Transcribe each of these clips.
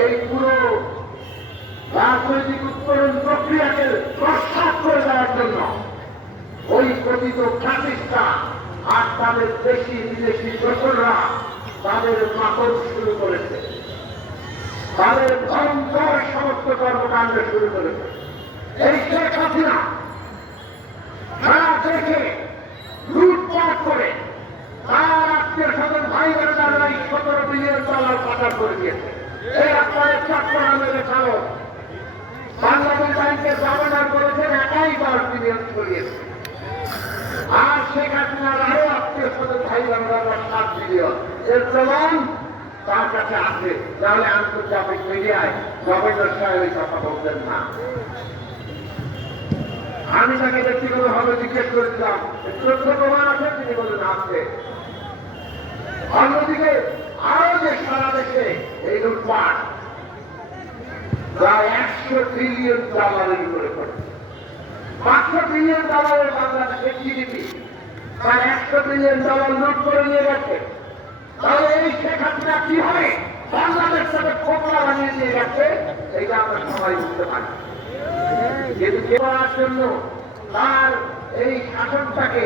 এই পুরো রাজনৈতিক উত্তরণ প্রক্রিয়াকে প্রস্তাব করে দেওয়ার জন্য ওই কথিত ফ্যাসিস্টরা আর তাদের দেশি বিদেশি দোসররা তাদের মাকড় শুরু করেছে। তাদের ভয়ঙ্কর সমস্ত কর্মকাণ্ড শুরু করেছে। এই শেখ হাসিনা সারা দেশে লুটপাট করে তার আত্মীয় স্বজন ভাই বোনেরা এই সতেরো বিলিয়ন পাচার করে দিয়েছে। এই আপনাদের চট্টগ্রামের চালক বাংলাদেশ ব্যাংকের গভর্নর করেছেন একাই দশ বিলিয়ন ছড়িয়েছে আর শেখ হাসিনার আরও আত্মীয় স্বজন, ভাই বোনেরা সাত বিলিয়ন এর প্রমাণ তার কাছে আছে। তাহলে আন্তর্জাতিক মিডিয়ায় গভর্নর সাহেব এই কথা বলতেন না। আমি তাকে ব্যক্তিগতভাবে জিজ্ঞেস করেছিলাম তথ্য প্রমাণ আছে? তিনি বলেন আছে। অন্যদিকে আরও যে সারা দেশে এই লুটপাট প্রায় একশো ট্রিলিয়ন ডলারের উপরে পড়ে। পাঁচশো বিলিয়ন ডলারের বাংলাদেশের জিডিপি প্রায় একশো বিলিয়ন ডলার লুট করে নিয়ে গেছে। তাহলে এই শেখ হাসিনা কি হবে বাংলাদেশ থেকে খোকলা বানিয়ে নিয়ে গেছে এইটা আমরা সবাই বুঝতে পারি। কিন্তু কে করার জন্য তার এই শাসনটাকে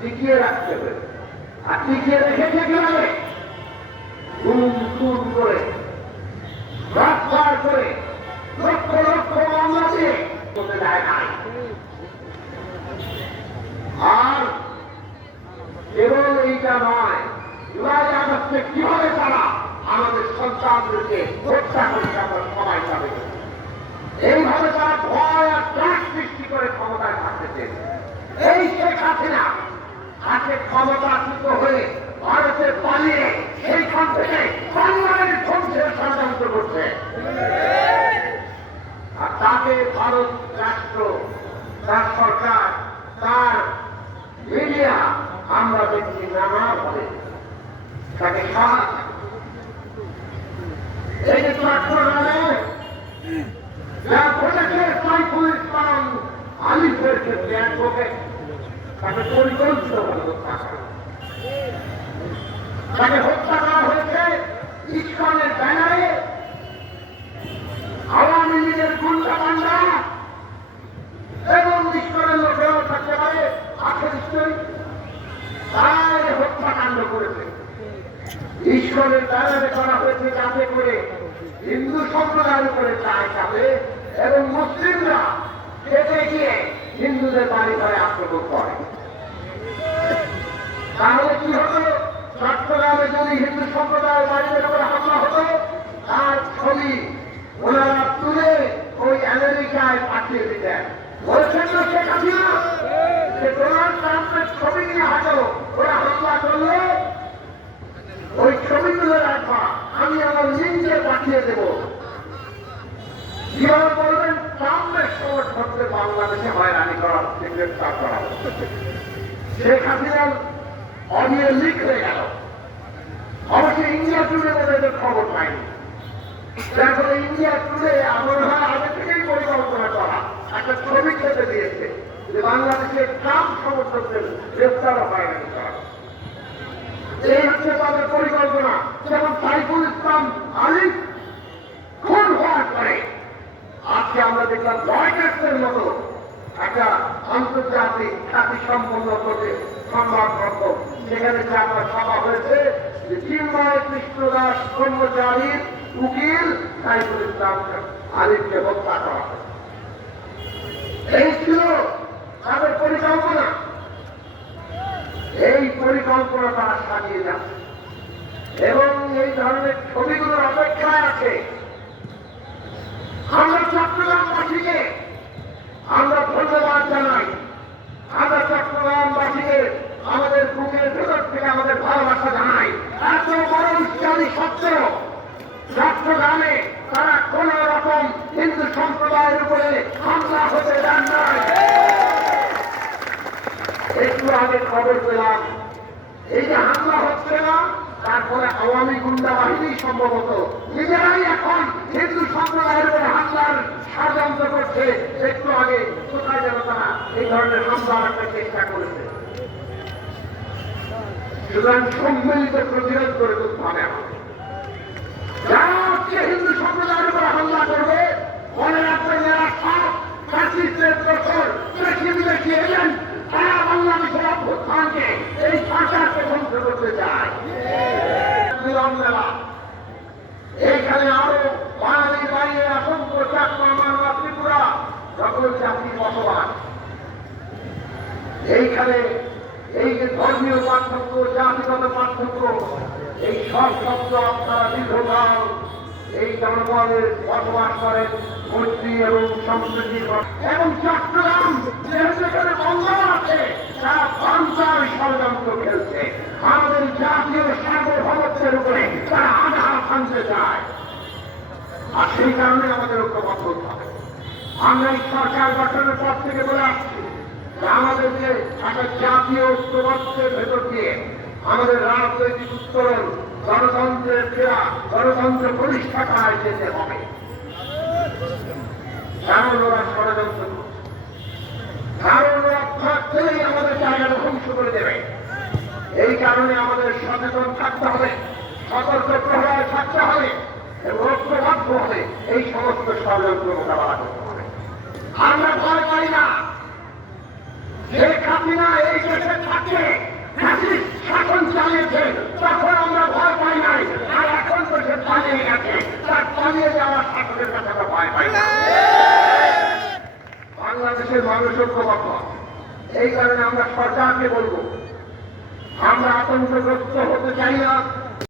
টিকিয়ে রাখতে হবে? আর টিকিয়ে রেখেছে কীভাবে গুম গুম করে রাস্তার করে লক্ষ লক্ষ মামলা দিয়ে করতে যায় নাই আর এইটা নয়। জুলাই আগস্টে কীভাবে তারা আমাদের সন্তানদেরকে হত্যা করেছে আমরা সবাই যাবে? এইভাবে তারা ভয় আর ত্রাস সৃষ্টি করে ক্ষমতায় থাকতে চেয়েছে এই শেখ হাসিনা হাতে ক্ষমতাচ্যুত হয়ে ভারতে পালিয়ে সেইখান থেকে বাংলাদেশ ধ্বংসের ষড়যন্ত্র করছে। আর তাকে ভারত রাষ্ট্র, তার সরকার, তার মিডিয়া আমরা দেখছি নানাভাবে তাকে তাকে হত্যা তাকে হত্যা করা হয়েছে ইসলামের ব্যানারে আওয়ামী লীগের গুন্ডা পান্ডা এবং ঈশ্বরের লোকেও থাকতে পারে আছে নিশ্চয়ই তাই হত্যাকাণ্ড করেছে ব্যানারে করা হয়েছে যাতে করে হিন্দু সম্প্রদায়ের উপরে চায় চাপে এবং মুসলিমরা খেতে গিয়ে হিন্দুদের বাড়ি ঘরে আক্রমণ করে। তাহলে কি হতো? চট্টগ্রামে যদি হিন্দু সম্প্রদায়ের বাড়ির উপরে হামলা হতো, তার ছবি ওনারা তুলে ওই আমেরিকায় পাঠিয়ে দিতেন। বলছেন না শেখ হাসিনা? যে ডোনাল্ড ট্রাম্পের ছবি নিয়ে হাঁটো ওরা হামলা করলে ওই ছবিগুলো রাখবা আমি আমার লিঙ্কে পাঠিয়ে দেব। বলবেন সমর্থকদের বাংলাদেশে গ্রেপ্তার করা শেখ অডিও লিক হয়ে গেল। ইন্ডিয়া বলে এদের খবর পাইনি। ফলে ইন্ডিয়া টুডে আমার হয় আগে থেকেই পরিকল্পনা করা, একটা ছবি খেতে দিয়েছে যে বাংলাদেশের ট্রাম্প সমর্থকদের গ্রেপ্তার হয়রানি করা এই হচ্ছে তাদের পরিকল্পনা যেমন সাইফুল ইসলাম আলিফ খুন হওয়ার পরে আজকে আমরা দেখলাম রয়টার্সের মতো একটা আন্তর্জাতিক খ্যাতি সম্পন্ন করতে সংবাদপত্র সেখানে যে আপনার সভা হয়েছে যে চিন্ময় কৃষ্ণ দাস ব্রহ্মচারীর উকিল হত্যা করা এই ছিল তাদের পরিকল্পনা। এই পরিকল্পনা তারা সাজিয়ে যাচ্ছে। এবং এই ধরনের ছবিগুলোর অপেক্ষায় আছে আমরা চট্টগ্রামবাসীকে আমরা ধন্যবাদ জানাই। আমরা চট্টগ্রামবাসীকে আমাদের বুকের ভেতর থেকে আমাদের ভালোবাসা জানাই। এত বড় ইত্যাদি সত্ত্বেও চট্টগ্রামে তারা কোন রকম হিন্দু সম্প্রদায়ের উপরে হামলা হতে দেন নাই। একটু আগে খবর পেলাম, এই যে হামলা হচ্ছে না তারপরে আওয়ামী গুন্ডা বাহিনী সম্ভবত। নিজেরাই এখন হিন্দু সম্প্রদায়ের উপরে হামলার ষড়যন্ত্র করছে। একটু আগে কোথায় যেন তারা এই ধরনের হামলার একটা চেষ্টা করেছে। সুতরাং সম্মিলিত প্রতিরোধ করে তুলতে হবে আমাদের যারা হচ্ছে হিন্দু সম্প্রদায়ের উপরে হামলা করবে এইখানে আরও বাঙালি বাইরে অসংখ্য চাকমা মানবা ত্রিপুরা। সকল জাতি বসবাস। এইখানে এই যে ধর্মীয় পার্থক্য, জাতিগত পার্থক্য, এই সব শব্দ আপনারা দীর্ঘকাল এই জনগণের বসবাস করেন মৈত্রী এবং সম্প্রীতি এবং চট্টগ্রাম যেহেতু এখানে বন্ধন আছে, তারা সঞ্চার ষড়যন্ত্র খেলছে আমাদের জাতীয় সার্বভৌমত্বের উপরে তারা আঘাত আনতে চায়। আর সেই কারণে আমাদের ঐক্যবদ্ধ হতে হবে। আমরা এই সরকার গঠনের পর থেকে বলে আসছি যে আমাদেরকে একটা জাতীয় ঐক্যবদ্ধের ভেতর দিয়ে আমাদের রাজনৈতিক উত্তরণ গণতন্ত্রের ফেরা গণতন্ত্র প্রতিষ্ঠা করায় যেতে হবে। কারণ ওরা ষড়যন্ত্র কারণ ওরা আমাদের জায়গাটা ধ্বংস করে দেবে। এই কারণে আমাদের সচেতন থাকতে হবে, সতর্ক থাকতে হবে এবং ঐক্যবদ্ধ এই সমস্ত ষড়যন্ত্র মোকাবেলা করতে আমরা ভয় পাই না। শেখ হাসিনা এই দেশে থাকে শাসন চালিয়েছে, তখন আমরা ভয় পাই নাই। আর এখন তো সে পালিয়ে গেছে। তার পালিয়ে যাওয়ার শাসনের কাছে আমরা ভয় পাই না। বাংলাদেশের মানুষ ঐক্যবদ্ধ। এই কারণে আমরা সরকারকে বলব, আমরা আতঙ্কগ্রস্ত হতে চাই না।